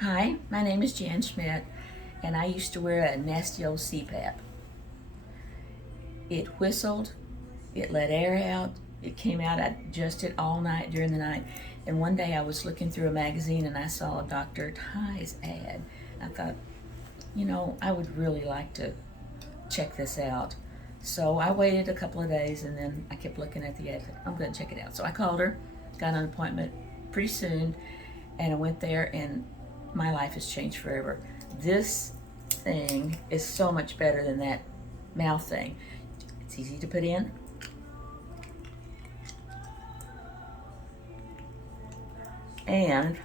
Hi, my name is Jan Schmidt, and I used to wear a nasty old CPAP. It whistled, it let air out, it came out, I adjusted all night during the night, and one day I was looking through a magazine and I saw Dr. Ty's ad. I thought, I would really like to check this out. So I waited a couple of days and then I kept looking at the ad. I'm going to check it out. So I called her, got an appointment pretty soon, and I went there and my life has changed forever. This thing is so much better than that mouth thing. It's easy to put in. And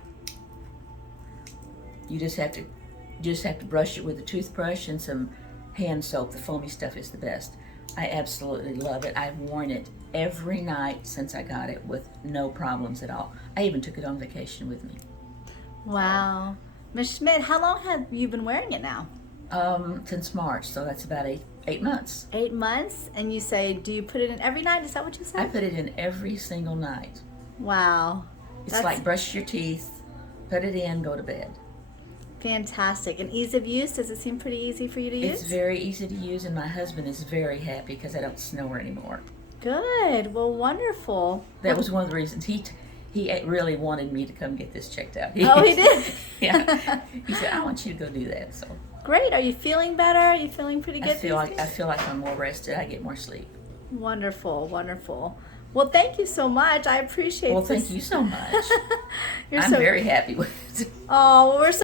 you just have to brush it with a toothbrush and some hand soap. The foamy stuff is the best. I absolutely love it. I've worn it every night since I got it with no problems at all. I even took it on vacation with me. Wow. Ms. Schmidt, how long have you been wearing it now? Since March, so that's about eight months. 8 months? And you say, do you put it in every night? Is that what you said? I put it in every single night. Wow. It's like brush your teeth, put it in, go to bed. Fantastic. And ease of use, does it seem pretty easy for you to use? It's very easy to use, and my husband is very happy because I don't snore anymore. Good. Well, wonderful. That was one of the reasons he really wanted me to come get this checked out. Oh, he did? Yeah. He said, I want you to go do that. So Great. Are you feeling better? Are you feeling pretty good? I feel like I'm more rested. I get more sleep. Wonderful, wonderful. Well, thank you so much. I appreciate Well, this. thank you so much. You're I'm very happy with it. Oh, well, we're so